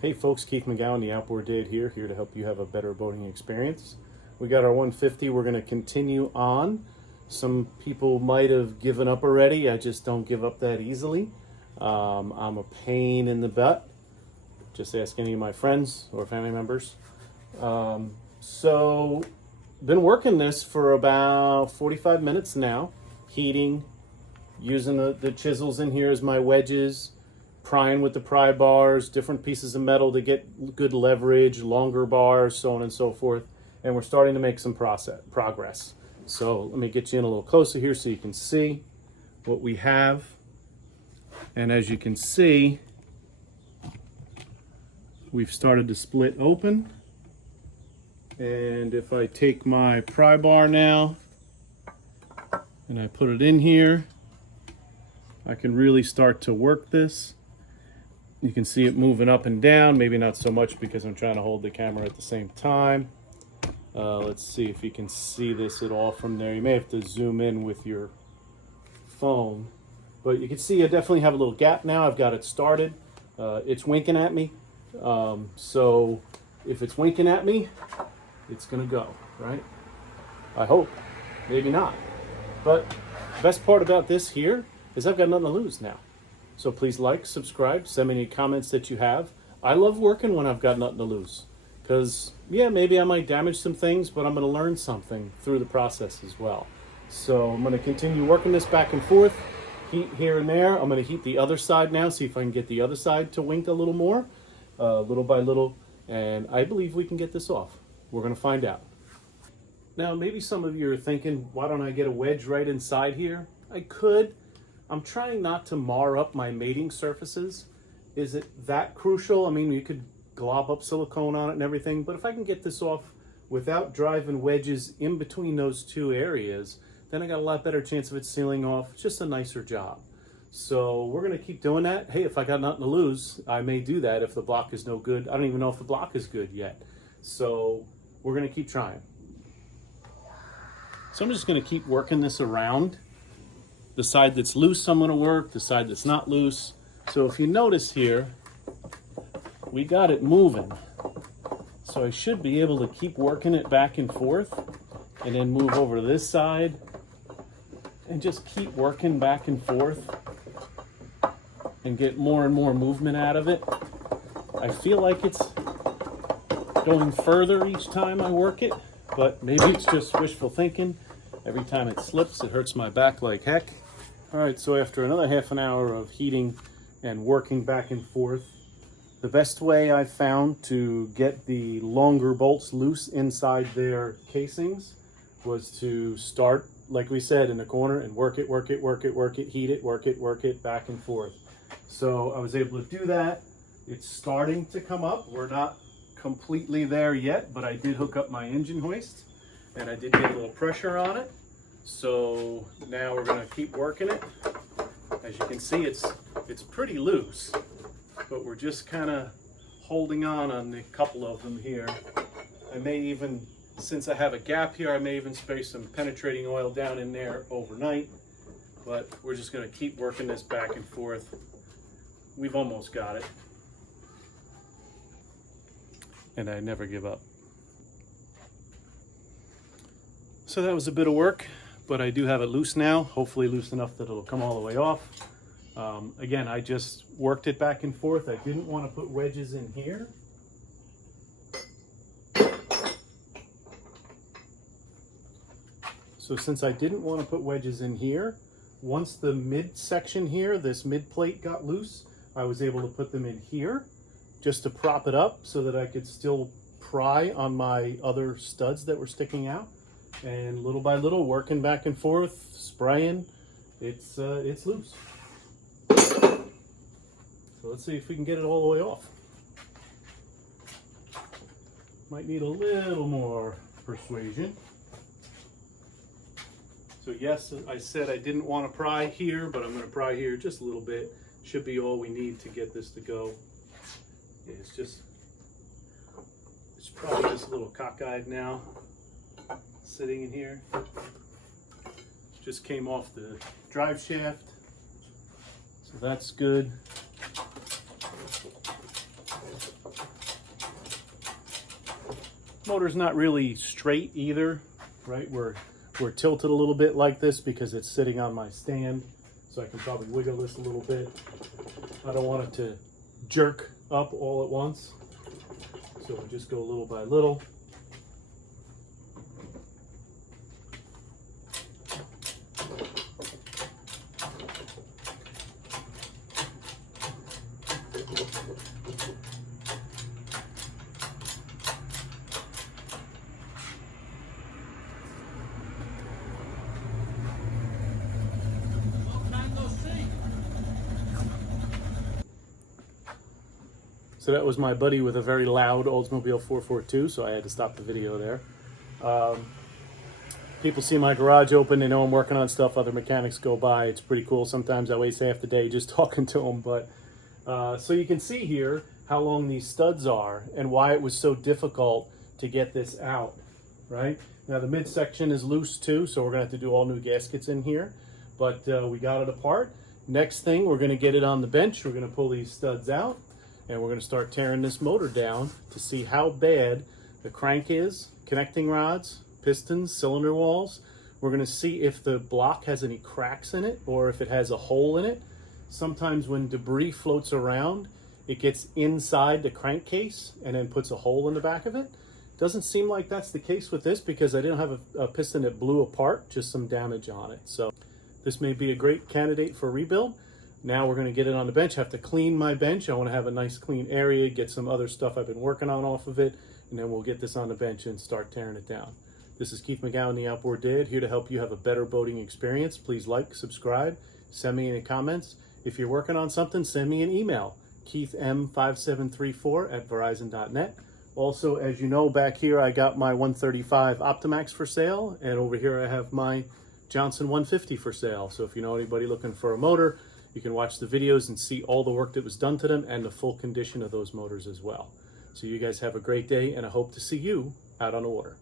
Hey folks, Keith McGowan, the Outboard Dad here to help you have a better boating experience. We got our 150, we're going to continue on. Some people might have given up already, I just don't give up that easily. I'm a pain in the butt, just ask any of my friends or family members. So, been working this for about 45 minutes now, heating, using the chisels in here as my wedges, prying with the pry bars, different pieces of metal to get good leverage, longer bars, so on and so forth. And we're starting to make some progress. So let me get you in a little closer here so you can see what we have. And as you can see, we've started to split open. And if I take my pry bar now and I put it in here, I can really start to work this. You can see it moving up and down, maybe not so much because I'm trying to hold the camera at the same time. Let's see if you can see this at all from there. You may have to zoom in with your phone, but you can see I definitely have a little gap now. I've got it started. It's winking at me. So if it's winking at me, it's gonna go, right? I hope, maybe not. But the best part about this here is I've got nothing to lose now. So please like, subscribe, send me any comments that you have. I love working when I've got nothing to lose. Because, yeah, maybe I might damage some things, but I'm going to learn something through the process as well. So I'm going to continue working this back and forth, heat here and there. I'm going to heat the other side now, see if I can get the other side to wink a little more, little by little. And I believe we can get this off. We're going to find out. Now, maybe some of you are thinking, why don't I get a wedge right inside here? I could. I'm trying not to mar up my mating surfaces. Is it that crucial? I mean, you could glob up silicone on it and everything, but if I can get this off without driving wedges in between those two areas, then I got a lot better chance of it sealing off. It's just a nicer job. So we're gonna keep doing that. Hey, if I got nothing to lose, I may do that if the block is no good. I don't even know if the block is good yet. So we're gonna keep trying. So I'm just gonna keep working this around. The side that's loose I'm going to work, the side that's not loose. So if you notice here, we got it moving. So I should be able to keep working it back and forth and then move over to this side and just keep working back and forth and get more and more movement out of it. I feel like it's going further each time I work it, but maybe it's just wishful thinking. Every time it slips, it hurts my back like heck. All right, so after another half an hour of heating and working back and forth, the best way I've found to get the longer bolts loose inside their casings was to start, like we said, in the corner and work it, heat it, work it, back and forth. So I was able to do that. It's starting to come up. We're not completely there yet, but I did hook up my engine hoist and I did get a little pressure on it. So now we're going to keep working it. As you can see, it's pretty loose, but we're just kind of holding on a couple of them here. I may even, since I have a gap here, I may even spray some penetrating oil down in there overnight, but we're just going to keep working this back and forth. We've almost got it. And I never give up. So that was a bit of work, but I do have it loose now, hopefully loose enough that it'll come all the way off. Again, I just worked it back and forth. I didn't want to put wedges in here. So since I didn't want to put wedges in here, once the midsection here, this mid plate got loose, I was able to put them in here just to prop it up so that I could still pry on my other studs that were sticking out. And little by little, working back and forth, spraying, it's loose. So let's see if we can get it all the way off. Might need a little more persuasion. So yes, I said I didn't want to pry here, but I'm going to pry here just a little bit. Should be all we need to get this to go. Yeah, it's probably just a little cockeyed now. Sitting in here. Just came off the drive shaft, so that's good. Motor's not really straight either, right? We're tilted a little bit like this because it's sitting on my stand, so I can probably wiggle this a little bit. I don't want it to jerk up all at once, so we'll just go little by little. So that was my buddy with a very loud Oldsmobile 442, so I had to stop the video there. People see my garage open, they know I'm working on stuff, other mechanics go by, it's pretty cool. Sometimes I waste half the day just talking to them, but so you can see here how long these studs are and why it was so difficult to get this out, right? Now the midsection is loose too, so we're gonna have to do all new gaskets in here, but we got it apart. Next thing, we're gonna get it on the bench, we're gonna pull these studs out, and we're going to start tearing this motor down to see how bad the crank is, connecting rods, pistons, cylinder walls. We're going to see if the block has any cracks in it or if it has a hole in it. Sometimes when debris floats around, it gets inside the crankcase and then puts a hole in the back of it. Doesn't seem like that's the case with this because I didn't have a piston that blew apart, just some damage on it. So this may be a great candidate for rebuild. Now we're going to get it on the bench. I have to clean my bench. I want to have a nice clean area, get some other stuff I've been working on off of it, and then we'll get this on the bench and start tearing it down. This is Keith McGowan, the Outboard Dad, here to help you have a better boating experience. Please like, subscribe, send me any comments. If you're working on something, send me an email, keithm5734@verizon.net. Also, as you know, back here I got my 135 Optimax for sale, and over here I have my Johnson 150 for sale. So if you know anybody looking for a motor, you can watch the videos and see all the work that was done to them and the full condition of those motors as well. So you guys have a great day, and I hope to see you out on the water.